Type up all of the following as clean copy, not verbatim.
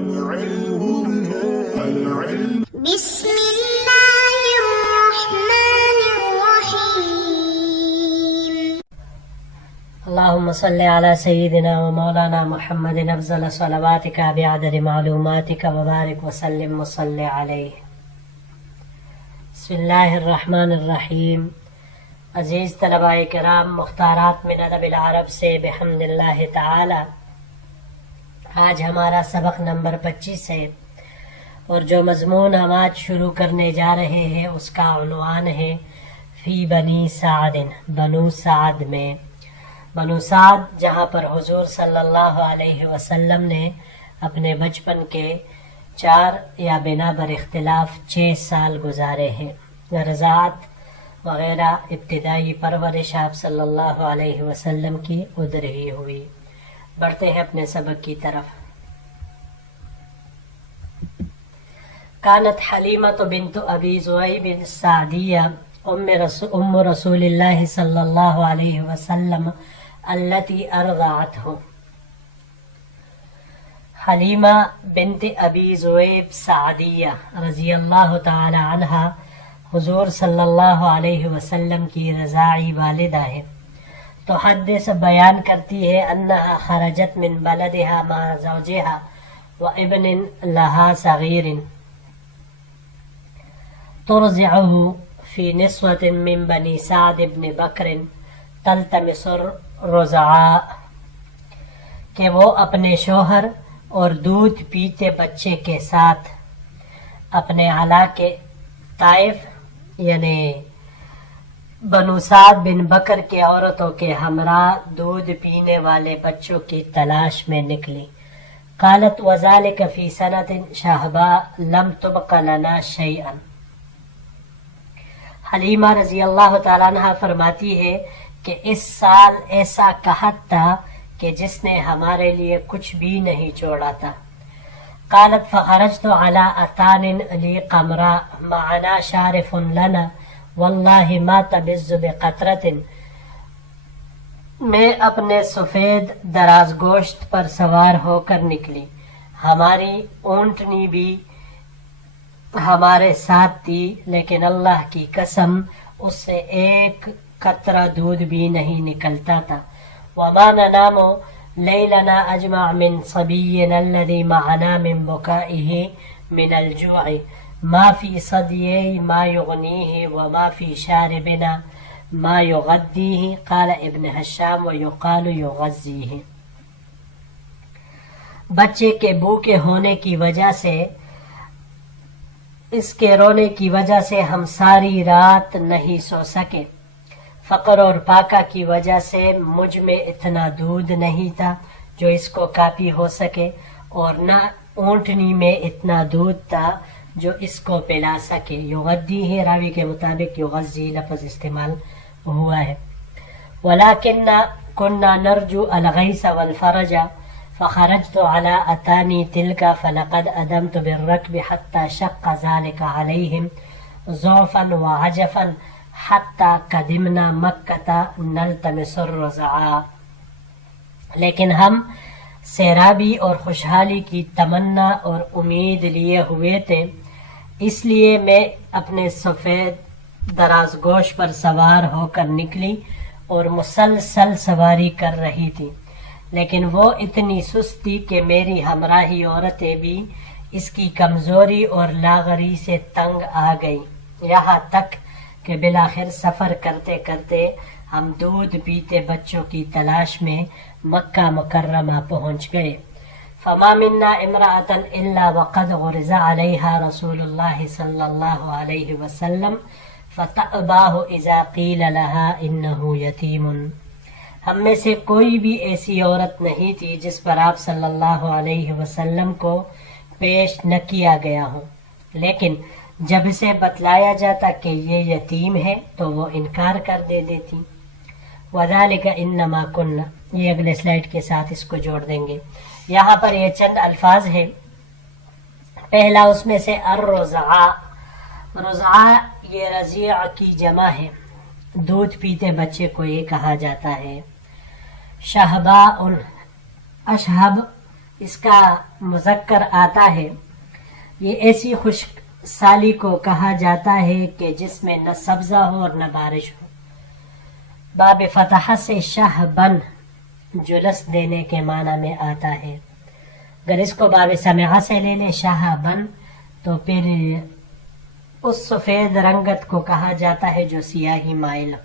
بسم اللہ الرحمن الرحیم اللهم صل على سيدنا ومولانا محمد افضل صلواتك بعدد معلوماتك وبارك وسلم وصل عليه. بسم اللہ الرحمن الرحیم. عزیز طلباء کرام، مختارات من ادب العرب سے بحمد اللہ تعالی آج ہمارا سبق نمبر 25 ہے، اور جو مضمون ہم آج شروع کرنے جا رہے ہیں اس کا عنوان ہے فی بنی سعد، بنو سعد میں. بنو سعد جہاں پر حضور صلی اللہ علیہ وسلم نے اپنے بچپن کے 4 یا بنا بر اختلاف 6 سال گزارے ہیں. رضاعت وغیرہ ابتدائی پرورش آپ صلی اللہ علیہ وسلم کی ادھر ہی ہوئی. بڑھتے ہیں اپنے سبق کی طرف. كانت حلیمة بنت ابی ذؤیب السعدیہ ام رسول اللہ صلی اللہ علیہ وسلم التي ارضعته. حلیمہ بنت ابی ذؤیب سعدیہ رضی اللہ تعالی عنہا حضور صلی اللہ علیہ وسلم کی رضاعی والدہ ہے. تو حدیث بیان کرتی ہے انہا خرجت من بلدها مع زوجها وابن لها صغیر ترضعه في نسوة من بني سعد بن بکر تلتمس الرضعاء، کہ وہ اپنے شوہر اور دودھ پیتے بچے کے ساتھ اپنے علاقے طائف یعنی بنو سعد بن بکر کے عورتوں کے ہمراہ دودھ پینے والے بچوں کی تلاش میں نکلی. قالت وذلك في سنة شہباء لم تبق لنا شيئا. حلیمہ رضی اللہ تعالیٰ عنہ فرماتی ہے کہ اس سال ایسا قحط تھا کہ جس نے ہمارے لیے کچھ بھی نہیں چھوڑا تھا. قالت فخرجت على اتان لی قمراء معنا شارف لنا واللہ ما تبز بقطرة. میں اپنے سفید دراز گوشت پر سوار ہو کر نکلی، ہماری اونٹنی بھی ہمارے ساتھ تھی، لیکن اللہ کی قسم اس سے ایک قطرہ دودھ بھی نہیں نکلتا تھا. وما ننام لیلنا اجمع من صبینا الذي معنا من بكائه من الجوع ما في صدیه ما یغنیه وما في شاربنا ما یغدیه. قال ابن حشام ويقال یغذیه. بچے کے بھوکے ہونے کی وجہ سے، اس کے رونے کی وجہ سے ہم ساری رات نہیں سو سکے. فقر اور پاکہ کی وجہ سے مجھ میں اتنا دودھ نہیں تھا جو اس کو کافی ہو سکے، اور نہ اونٹنی میں اتنا دودھ تھا جو اس کو پلا سکے. یغدی ہے، راوی کے مطابق یغذی لفظ استعمال ہوا ہے. ولیکن کننا نرجو الغیث والفرج فخرجت على اتانی تلك فلقد ادمت بالركب حتى شق ذلك عليهم ضعفا وعجفا حتى قدمنا مکہ نلتمس الرضعاء. لیکن ہم سیرابی اور خوشحالی کی تمنا اور امید لیے ہوئے تھے، اس لیے میں اپنے سفید دراز گوش پر سوار ہو کر نکلی اور مسلسل سواری کر رہی تھی، لیکن وہ اتنی سست تھی کہ میری ہمراہی عورتیں بھی اس کی کمزوری اور لاغری سے تنگ آ گئیں، یہاں تک کہ بالآخر سفر کرتے کرتے ہم دودھ پیتے بچوں کی تلاش میں مکہ مکرمہ پہنچ گئے. فما منا امرأة الا وقد غرز علیہا رسول اللہ صلی اللہ علیہ وسلم فتأباہ اذا قیل لها انہ یتیم. ہم میں سے کوئی بھی ایسی عورت نہیں تھی جس پر آپ صلی اللہ علیہ وسلم کو پیش نہ کیا گیا ہو، لیکن جب اسے بتلایا جاتا کہ یہ یتیم ہے تو وہ انکار کر دیتی. وذالک انما کننا، یہ اگلے سلائیڈ کے ساتھ اس کو جوڑ دیں گے. یہاں پر یہ چند الفاظ ہیں. پہلا اس میں سے الرضعاء. رضعاء یہ رضیع کی جمع ہے، دودھ پیتے بچے کو یہ کہا جاتا ہے. شہباء، اشہب اس کا مذکر آتا ہے. یہ ایسی خشک سالی کو کہا جاتا ہے کہ جس میں نہ سبزہ ہو اور نہ بارش ہو. باب فتح سے شہبن جلس دینے کے معنی میں آتا ہے. اگر اس کو باب سمعہ سے لے لے شہبن تو پھر اس سفید رنگت کو کہا جاتا ہے جو سیاہی مائل ہو.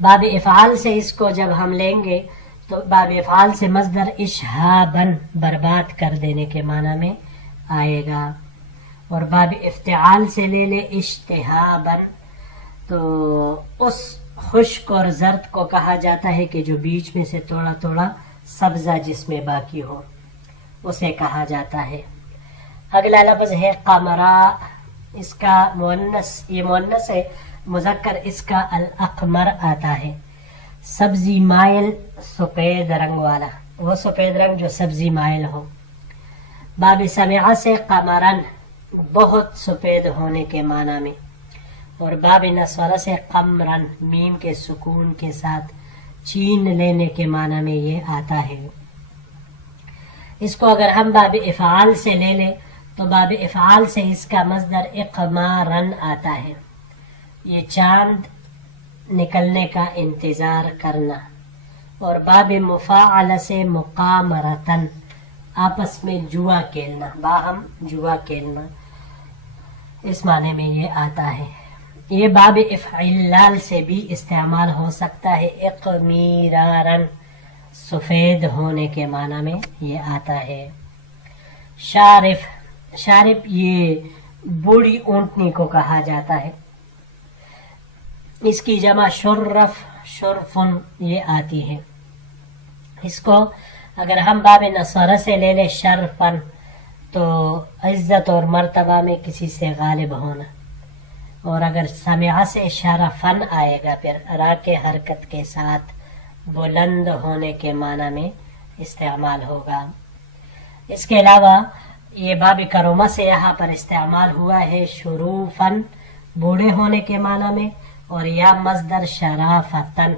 باب افعال سے اس کو جب ہم لیں گے تو باب افعال سے مصدر اشہابن برباد کر دینے کے معنی میں آئے گا. اور باب افتعال سے لے لے اشتہابن تو اس خشک اور زرد کو کہا جاتا ہے کہ جو بیچ میں سے تھوڑا تھوڑا سبزہ جس میں باقی ہو اسے کہا جاتا ہے. اگلا لفظ ہے قمرا. اس کا مؤنث، یہ مؤنث ہے، مذکر اس کا الاقمر آتا ہے. سبزی مائل سفید رنگ والا، وہ سفید رنگ جو سبزی مائل ہو. باب سمعہ سے قمرن بہت سفید ہونے کے معنی میں. اور باب نصرہ سے قمرن میم کے سکون کے ساتھ چین لینے کے معنی میں یہ آتا ہے. اس کو اگر ہم باب افعال سے لے لیں تو باب افعال سے اس کا مصدر اقمارن آتا ہے. یہ چاند نکلنے کا انتظار کرنا. اور باب مفاعل سے مقامرتن آپس میں جوا کھیلنا، باہم جوا کھیلنا، اس معنی میں یہ آتا ہے. یہ باب افعلال سے بھی استعمال ہو سکتا ہے. اقمیرارن سفید ہونے کے معنی میں یہ آتا ہے. شارف، شارف یہ بوڑھی اونٹنی کو کہا جاتا ہے. اس کی جمع شرف، شرفن یہ آتی ہے. اس کو اگر ہم باب نصرہ سے لے لیں شرفن تو عزت اور مرتبہ میں کسی سے غالب ہونا. اور اگر سمعہ سے شرفن آئے گا پھر را کے حرکت کے ساتھ بلند ہونے کے معنی میں استعمال ہوگا. اس کے علاوہ یہ باب کرما سے یہاں پر استعمال ہوا ہے شروفن بوڑھے ہونے کے معنی میں، اور یا مصدر شرافتن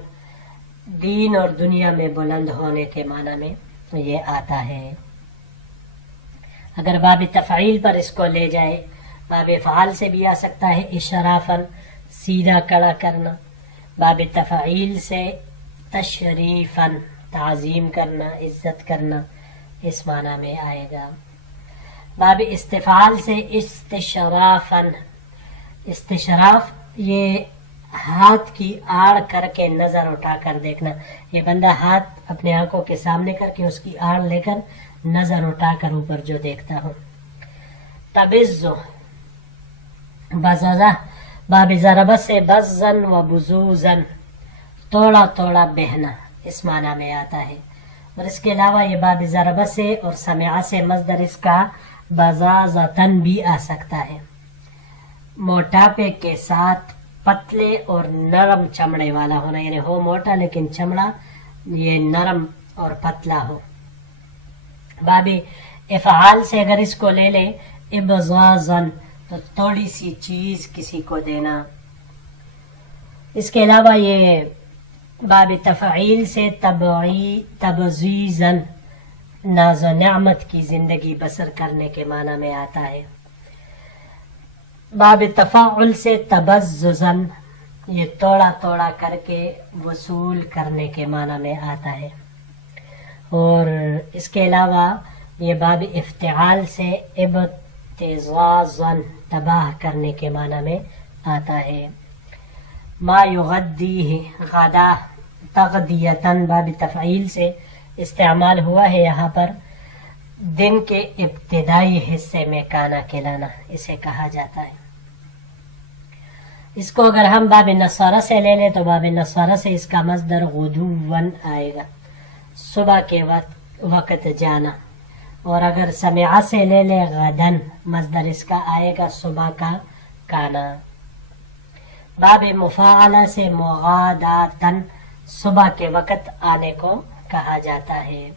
دین اور دنیا میں بلند ہونے کے معنی میں یہ آتا ہے. اگر باب تفعیل پر اس کو لے جائے باب فعال سے بھی آ سکتا ہے اشرافن سیدھا کڑا کرنا. باب تفعیل سے تشریفن تعظیم کرنا، عزت کرنا، اس معنی میں آئے گا. باب استفعال سے استشرافن، استشراف یہ ہاتھ کی آڑ کر کے نظر اٹھا کر دیکھنا. یہ بندہ ہاتھ اپنے آنکھوں کے سامنے کر کے اس کی آڑ لے کر نظر اٹھا کر اوپر جو دیکھتا ہوں. تبزو بزازہ باب ضربہ سے بزن و بزوزن توڑا توڑا بہنا، اس معنی میں آتا ہے. اور اس کے علاوہ یہ باب ضربہ سے اور سمعہ سے مصدر اس کا بزازتن بھی آ سکتا ہے. موٹاپے کے ساتھ پتلے اور نرم چمڑے والا ہونا، یعنی ہو موٹا لیکن چمڑا یہ نرم اور پتلا ہو. باب افعال سے اگر اس کو لے لیں ابزازن تو تھوڑی سی چیز کسی کو دینا. اس کے علاوہ یہ باب تفعیل سے تبزیزن ناز و نعمت کی زندگی بسر کرنے کے معنی میں آتا ہے. باب تفاعل سے تبززن یہ توڑا توڑا کر کے وصول کرنے کے معنی میں آتا ہے. اور اس کے علاوہ یہ باب افتعال سے ابتزازن تباہ کرنے کے معنی میں آتا ہے. ما یغدیہ غدا تغدیتن باب تفعیل سے استعمال ہوا ہے. یہاں پر دن کے ابتدائی حصے میں کھانا کھلانا اسے کہا جاتا ہے. اس کو اگر ہم باب نصارہ سے لے لیں تو باب نصارہ سے اس کا مصدر غدوون آئے گا، صبح کے وقت جانا. اور اگر سمعہ سے لے لیں غدن مصدر اس کا آئے گا صبح کا کھانا. باب مفاعلہ سے مغاداتن صبح کے وقت آنے کو کہا جاتا ہے.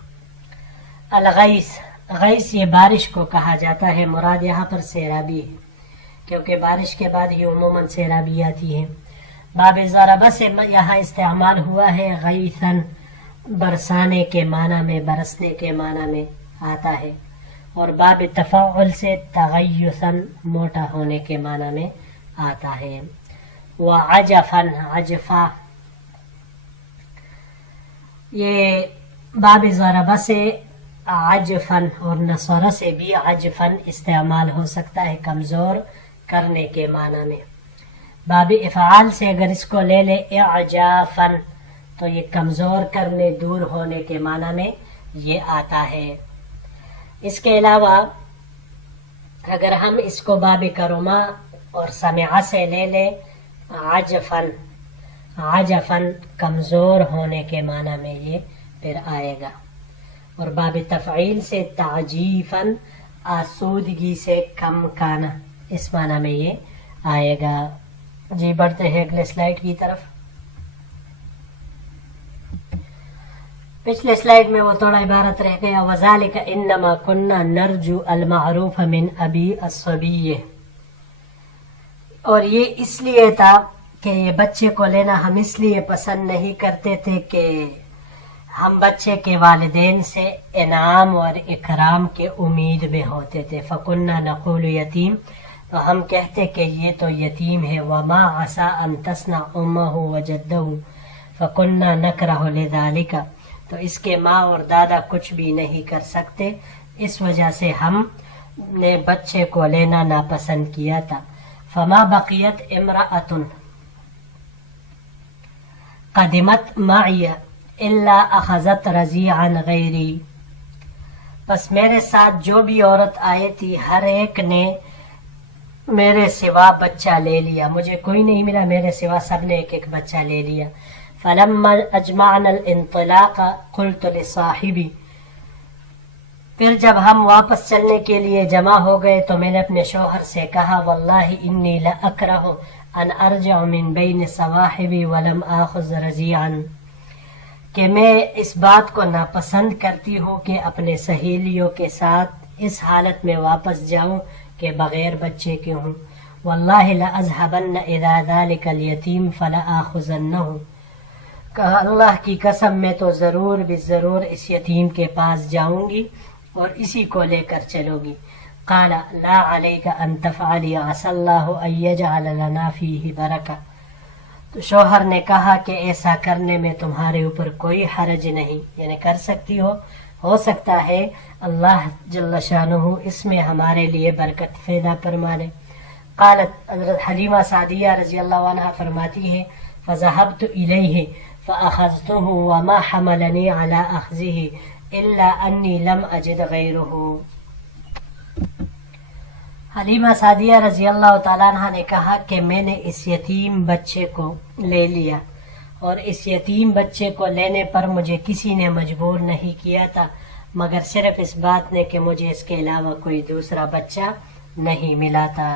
الغیث، غیث یہ بارش کو کہا جاتا ہے. مراد یہاں پر سیرابی ہے کیونکہ بارش کے بعد ہی عموماً سیرابی آتی ہے. باب ضربہ سے یہاں استعمال ہوا ہے غیثن برسانے کے معنی میں، برسنے کے معنی میں آتا ہے، اور باب تفعل سے تغیثاً موٹا ہونے کے معنی میں آتا ہے۔ وعجفاً، عجفا، یہ باب ضربہ سے عجفاً اور نصرہ سے بھی عجفاً استعمال ہو سکتا ہے، کمزور کرنے کے معنی میں۔ باب افعال سے اگر اس کو لے لے اعجافاً تو یہ کمزور کرنے، دور ہونے کے معنی میں یہ آتا ہے۔ اس کے علاوہ اگر ہم اس کو باب کرما اور سمعہ سے لے لے عجفاً، عجفاً کمزور ہونے کے معنی میں یہ پھر آئے گا، اور باب تفعیل سے تعجیفاً آسودگی سے کم کانا، اس معنی میں یہ آئے گا۔ جی بڑھتے ہیں اگلے سلائیڈ کی طرف۔ پچھلے سلائیڈ میں وہ تھوڑا عبارت رہ گیا، وَذَلِكَ إِنَّمَا كُنَّا نَرْجُو الْمَعْرُوفَ مِنْ أَبِي الصَّبِيِّ، اور یہ اس لیے تھا کہ یہ بچے کو لینا ہم اس لیے پسند نہیں کرتے تھے کہ ہم بچے کے والدین سے انعام اور اکرام کے امید میں ہوتے تھے۔ فَكُنَّا نَقُولُ یتیم، تو ہم کہتے کہ یہ تو یتیم ہے، وَمَا عَسَىٰ أَن تَصْنَعَ أُمَّهُ وَجَدَّهُ فَكُنَّا نَكْرَهُ لِذَلِكَ، تو اس کے ماں اور دادا کچھ بھی نہیں کر سکتے، اس وجہ سے ہم نے بچے کو لینا ناپسند کیا تھا۔ فما بقیت امرأة قدمت معی الا اخذت رضیعا غیری، بس میرے ساتھ جو بھی عورت آئی تھی ہر ایک نے میرے سوا بچہ لے لیا، مجھے کوئی نہیں ملا، میرے سوا سب نے ایک ایک بچہ لے لیا۔ فلما اجمعنا الانطلاق قلت لصاحبی، پھر جب ہم واپس چلنے کے لیے جمع ہو گئے تو میں نے اپنے شوہر سے کہا، واللہ انی لاکرہ ان ارجع من بین صواحبی ولم آخذ رضیعا، کہ میں اس بات کو ناپسند کرتی ہوں کہ اپنے سہیلیوں کے ساتھ اس حالت میں واپس جاؤں کہ بغیر بچے کے ہوں۔ واللہ لأذهبن اذا ذلك اليتیم فلآخذنہ، کہا اللہ کی قسم میں تو ضرور بالضرور اس یتیم کے پاس جاؤں گی اور اسی کو لے کر چلو گی۔ قال لا علیک ان تفعلی عسى اللہ ان یجعل لنا فیہ برکہ، تو شوہر نے کہا کہ ایسا کرنے میں تمہارے اوپر کوئی حرج نہیں، یعنی کر سکتی ہو سکتا ہے اللہ جل شانہ اس میں ہمارے لیے برکت پیدا فرما لے۔ قالت حضرت حلیمہ سعدیہ رضی اللہ عنہ فرماتی ہے، فذهبت الیہ فاخذته وما حملنی علی اخذہ الا انی لم اجد غیرہ۔ حلیمہ سعدیہ رضی اللہ تعالیٰ عنہ نے کہا کہ میں نے اس یتیم بچے کو لے لیا، اور اس یتیم بچے کو لینے پر مجھے کسی نے مجبور نہیں کیا تھا مگر صرف اس بات نے کہ مجھے اس کے علاوہ کوئی دوسرا بچہ نہیں ملا تھا۔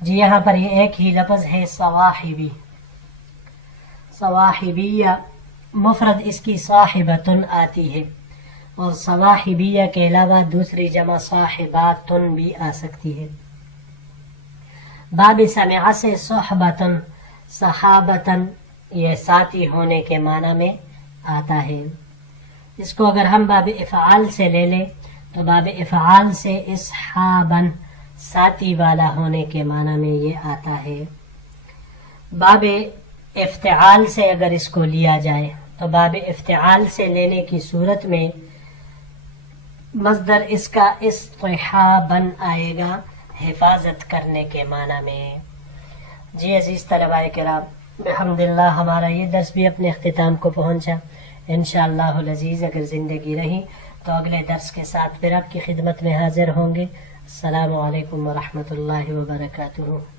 جی یہاں پر یہ ایک ہی لفظ ہے صواحبی، صواحبیہ مفرد اس کی صاحبتن آتی ہے، اور صواحبیہ کے علاوہ دوسری جمع صاحباتن بھی آ سکتی ہے۔ باب سمعہ سے صحبتن، صحابتن، یہ ساتھی ہونے کے معنی میں آتا ہے۔ اس کو اگر ہم باب افعال سے لے لیں تو باب افعال سے اصحابن، ساتھی والا ہونے کے معنی میں یہ آتا ہے۔ باب افتعال سے اگر اس کو لیا جائے تو باب افتعال سے لینے کی صورت میں مصدر اس کا اصطحابن آئے گا، حفاظت کرنے کے معنی میں۔ جی عزیز طلباء کرام، الحمدللہ ہمارا یہ درس بھی اپنے اختتام کو پہنچا۔ انشاءاللہ العزیز اگر زندگی رہی تو اگلے درس کے ساتھ پھر آپ کی خدمت میں حاضر ہوں گے۔ السلام علیکم ورحمۃ اللہ وبرکاتہ۔